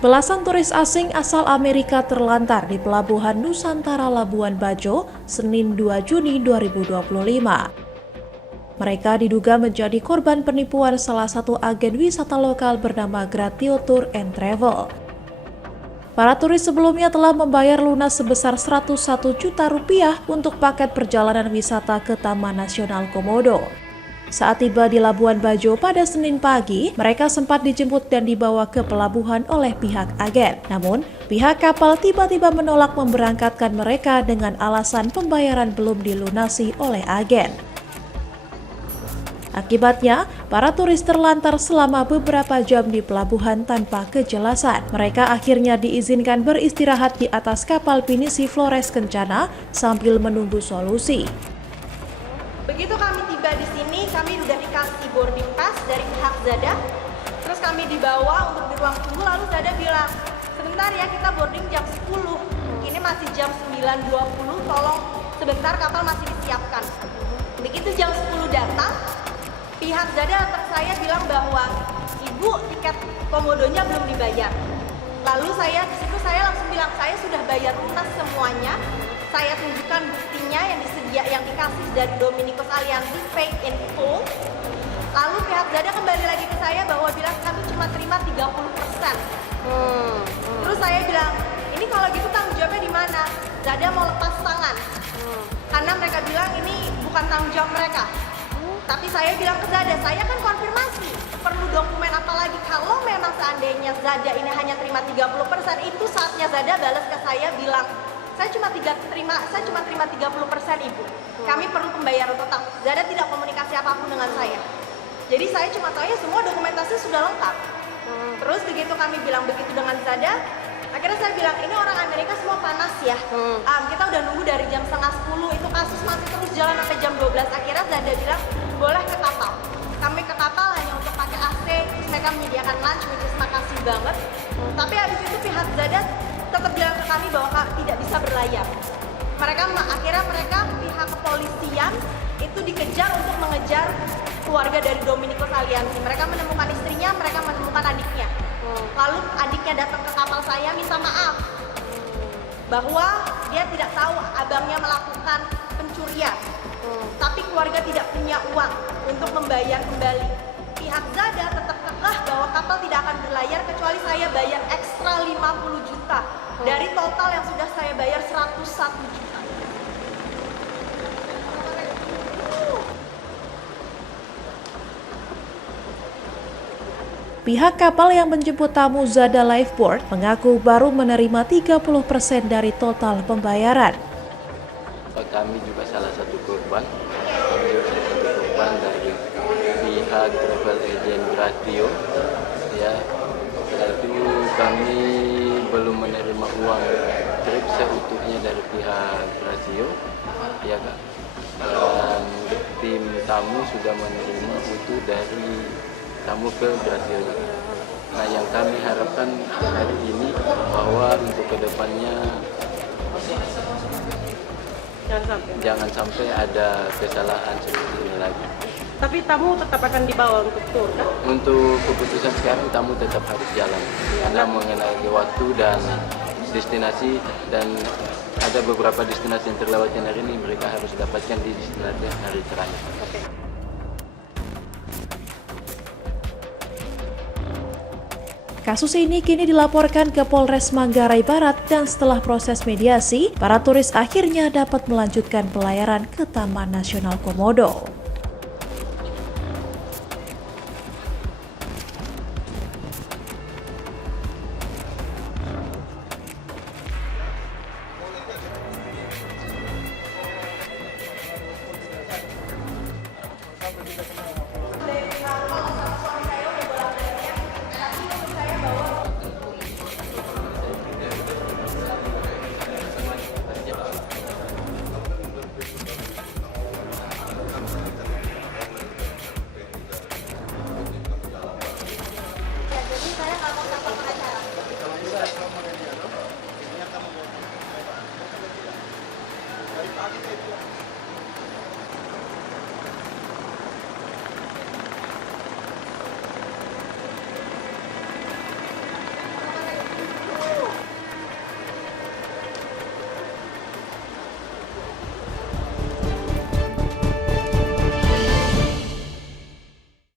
Belasan turis asing asal Amerika terlantar di Pelabuhan Nusantara Labuan Bajo, Senin 2 Juni 2025. Mereka diduga menjadi korban penipuan salah satu agen wisata lokal bernama Gratio Tour and Travel. Para turis sebelumnya telah membayar lunas sebesar 101 juta rupiah untuk paket perjalanan wisata ke Taman Nasional Komodo. Saat tiba di Labuan Bajo pada Senin pagi, mereka sempat dijemput dan dibawa ke pelabuhan oleh pihak agen. Namun, pihak kapal tiba-tiba menolak memberangkatkan mereka dengan alasan pembayaran belum dilunasi oleh agen. Akibatnya, para turis terlantar selama beberapa jam di pelabuhan tanpa kejelasan. Mereka akhirnya diizinkan beristirahat di atas kapal pinisi Flores Kencana sambil menunggu solusi. Begitu kami tiba di sini, kami sudah dikasih boarding pass dari pihak Zada. Terus kami dibawa untuk di ruang tunggu, lalu Zada bilang, sebentar ya, kita boarding jam 10. Ini masih jam 9.20, tolong sebentar, kapal masih disiapkan. Begitu jam 10 datang, pihak Zada datang saya bilang bahwa ibu tiket komodonya belum dibayar. Lalu saya langsung bilang saya sudah bayar lunas semuanya. Saya tunjukkan buktinya yang dikasih dari Dominikus Allianz paid in full. Lalu pihak Zada kembali lagi ke saya bahwa bilang kami cuma terima 30%. Terus saya bilang, ini kalau gitu tanggung jawabnya di mana? Zada mau lepas tangan. Karena mereka bilang ini bukan tanggung jawab mereka. Tapi saya bilang ke Zada, saya kan konfirmasi, perlu dokumen apa lagi? Kalau memang seandainya Zada ini hanya terima 30%, itu saatnya Zada balas ke saya bilang, saya cuma terima 30% ibu. Kami perlu pembayaran total. Zada tidak komunikasi apapun dengan saya. Jadi saya cuma tahu ya semua dokumentasi sudah lengkap. Terus begitu kami bilang begitu dengan Zada, akhirnya saya bilang ini orang Amerika semua panas ya. Kita udah nunggu dari jam 9:30, itu kasus masih terus jalan sampai jam 12. Akhirnya Zada bilang boleh ke kapal. Kami ke kapal hanya untuk pakai AC, terus mereka menyediakan lunch, which is makasih banget. Tapi habis itu pihak Zada tetap bilang ke kami bahwa tidak bisa berlayar. Akhirnya pihak kepolisian itu dikejar untuk mengejar keluarga dari Dominikus Allianz. Mereka menemukan istrinya, mereka menemukan adiknya. Lalu adiknya datang ke kapal saya minta maaf bahwa dia tidak tahu abangnya melakukan pencurian. Tapi keluarga tidak punya uang untuk membayar kembali. Pihak Zada tetap kekeh bahwa kapal tidak akan berlayar kecuali saya bayar ekstra 50 juta dari total yang sudah saya bayar 101 juta. Pihak kapal yang menjemput tamu Zada Lifeboat mengaku baru menerima 30% dari total pembayaran. Kami juga salah satu korban. Dari pihak travel agent Gratio, ya, itu kami belum menerima uang trip seutuhnya dari pihak Gratio, ya Kak. Dan tim tamu sudah menerima utuh dari tamu ke Gratio. Nah, yang kami harapkan hari ini bahwa untuk kedepannya jangan sampai ada kesalahan seperti ini lagi. Tapi tamu tetap akan dibawa untuk tur, kan? Untuk keputusan sekarang tamu tetap harus jalan. Karena mengenai waktu dan destinasi, dan ada beberapa destinasi yang terlewatkan hari ini, mereka harus dapatkan di destinasi hari terakhir. Okay. Kasus ini kini dilaporkan ke Polres Manggarai Barat dan setelah proses mediasi, para turis akhirnya dapat melanjutkan pelayaran ke Taman Nasional Komodo. Dari pagi saya